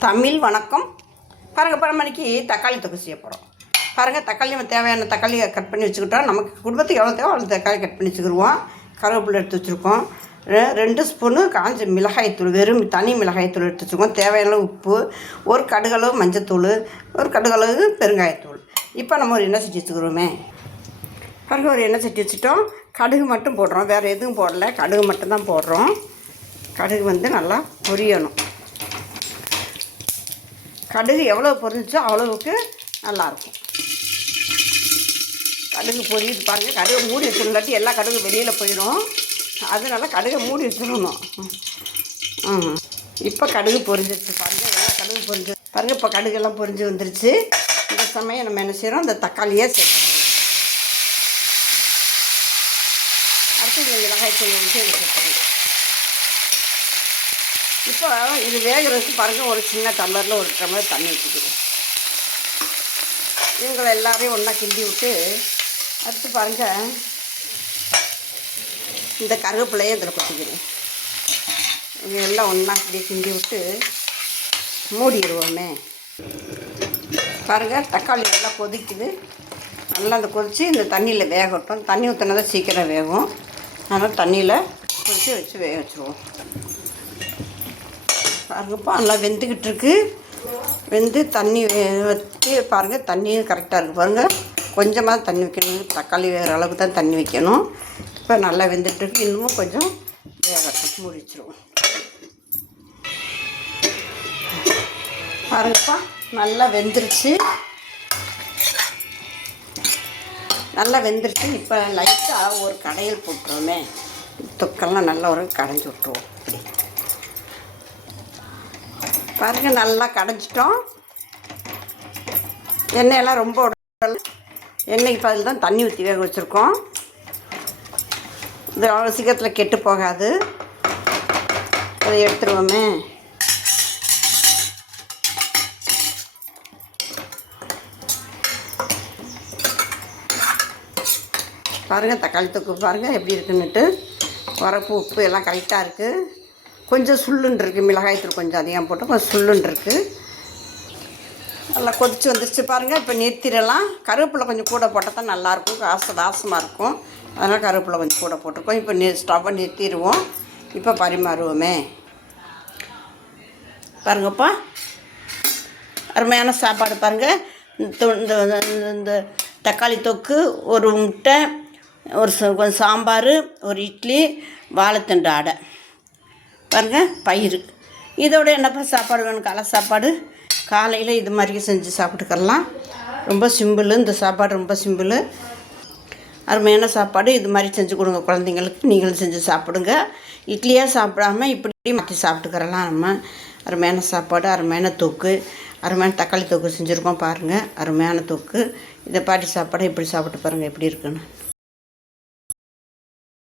தமிழ் வணக்கம். பாருங்கள் பரமணிக்கு தக்காளி தொக்கு செய்ய போகிறோம் பாருங்கள் தக்காளி நம்ம தேவையான தக்காளியை கட் பண்ணி வச்சுக்கிட்டோம். நமக்கு குடும்பத்துக்கு எவ்வளோ தேவை அவ்வளோ தக்காளி கட் பண்ணி வச்சுக்கிடுவோம். கருவேப்பிலை எடுத்து வச்சுருக்கோம். ரெ- ரெண்டு ஸ்பூனு காஞ்ச மிளகாய்த்தூள் வெறும் தனி மிளகாய்த்தூள் எடுத்து வச்சுருக்கோம். தேவையான உப்பு ஒரு கடுகளவு மஞ்சத்தூள் ஒரு கடுகளவு பெருங்காயத்தூள். இப்போ நம்ம ஒரு எண்ணெய் செஞ்சு வச்சுக்கிறோமே பாருங்கள் ஒரு எண்ணெய் சட்டி வச்சுட்டோம். கடுகு மட்டும் போடுறோம். வேறு எதுவும் போடல. கடுகு மட்டும்தான் போடுறோம். கடுகு வந்து நல்லா பொரியணும். கடுகு எவ்வளோ பொரிஞ்சோ அவ்வளவுக்கு நல்லாயிருக்கும். கடுகு பொரியுது பாருங்கள் கடுகு மூடி வச்சிருந்தாட்டி எல்லா கடுகு வெளியில் போயிடும். அதனால கடுகை மூடி வச்சிடணும். இப்போ கடுகு பொரிஞ்சிருச்சு பாருங்கள் எல்லா கடுகு பொரிஞ்சு பாருங்கள் இப்போ கடுகெல்லாம் பொரிஞ்சு வந்துருச்சு. இந்த சமயம் நம்ம என்ன செய்கிறோம் அந்த தக்காளியே சேர்க்கணும். அடுத்து இந்த மிளகாய் தூள் வந்து இது சேர்க்கணும் இப்போ இது வேகிறதுக்கு பாருங்கள் ஒரு சின்ன டம்ளரில் ஒரு டம்ளர் தண்ணி ஊற்றிக்கிறேன் இவங்களை எல்லாரையும் ஒன்றா கிண்டி விட்டு அடுத்து பாருங்கள் இந்த கருவேப்பிலையும் இதில் கொட்டிக்கிறேன். இவங்க எல்லாம் ஒன்றா அப்படியே கிண்டி விட்டு மூடிடுவோமே. பாருங்கள் தக்காளி நல்லா கொதிக்குது. நல்லா அந்த கொதித்து இந்த தண்ணியில் வேகட்டும். தண்ணி ஊற்றினா தான் சீக்கிரம் வேகும். அதனால் தண்ணியில் கொதித்து வச்சு வேக வச்சுருவோம். பாருங்கப்பா நல்லா வெந்துக்கிட்டு இருக்கு. வெந்து தண்ணி வச்சு பாருங்கள் தண்ணியும் கரெக்டாக இருக்குது பாருங்கள் கொஞ்சமாக தண்ணி வைக்கணும். தக்காளி வேகிற அளவுக்கு தான் தண்ணி வைக்கணும். இப்போ நல்லா வெந்துட்டு இருக்கு. இன்னமும் கொஞ்சம் வேகட்டும். முடிச்சிருவோம் பாருங்கப்பா நல்லா வெந்துருச்சு. நல்லா வெந்துருச்சு. இப்போ லைட்டாக ஒரு கடையில் போட்டுருவோமே. தொக்கெல்லாம் நல்லா ஒரு கடைஞ்சி விட்ருவோம் பாருங்கள் நல்லா கடைஞ்சிட்டோம். எண்ணெயெல்லாம் ரொம்ப உடல. எண்ணெய்க்கு பதில் தான் தண்ணி ஊற்றி வேக வச்சுருக்கோம். இது அவ்வளோ சீக்கிரத்தில் கெட்டு போகாது. அதை எடுத்துருவோமே. பாருங்கள் தக்காளி தொக்கு பாருங்கள் எப்படி இருக்குன்னுட்டு. உரப்பு உப்பு எல்லாம் கரெக்டாக இருக்குது கொஞ்சம் சுள்ளுன்னு இருக்குது மிளகாய்த்தூள் கொஞ்சம் அதிகம் போட்டு கொஞ்சம் சுள்ளுன்னு இருக்குது நல்லா கொதிச்சு வந்துருச்சு பாருங்கள் இப்போ நிறுத்திடலாம். கருவேப்பிலை கொஞ்சம் கூட போட்டால் தான் நல்லாயிருக்கும் காசு தாசமாக இருக்கும். அதனால் கருவேப்பிலை கொஞ்சம் கூட போட்டிருக்கோம் இப்போ நி ஸ்டவ்வை நிறுத்திடுவோம். இப்போ பரிமாறுவோமே. பாருங்கப்பா. அருமையான சாப்பாடு பாருங்கள் இந்த இந்த இந்த- இந்த தக்காளி தொக்கு ஒரு முட்டை ஒரு ச- கொஞ்சம் சாம்பார் ஒரு இட்லி வாழைத்தண்டு அடை. பாருங்கள் பயிர் இதோட என்னப்பா சாப்பாடு வேணும்? காலை சாப்பாடு. காலையில் இது மாதிரி செஞ்சு சாப்பிட்டுக்கலாம் ரொம்ப சிம்பிள் இந்த சாப்பாடு ரொம்ப சிம்பிள். அருமையான சாப்பாடு. இது மாதிரி செஞ்சு கொடுங்க குழந்தைங்களுக்கு. நீங்களும் செஞ்சு சாப்பிடுங்க. இட்லியாக சாப்பிடாம இப்படி மாற்றி சாப்பிட்டுக்கிறலாம் நம்ம. அருமையான சாப்பாடு அருமையான தொக்கு. அருமையான தக்காளி தொக்கு செஞ்சுருக்கோம் பாருங்கள் அருமையான தொக்கு. இதை பாட்டி சாப்பாடை இப்படி சாப்பிட்டு பாருங்கள் எப்படி இருக்குன்னு.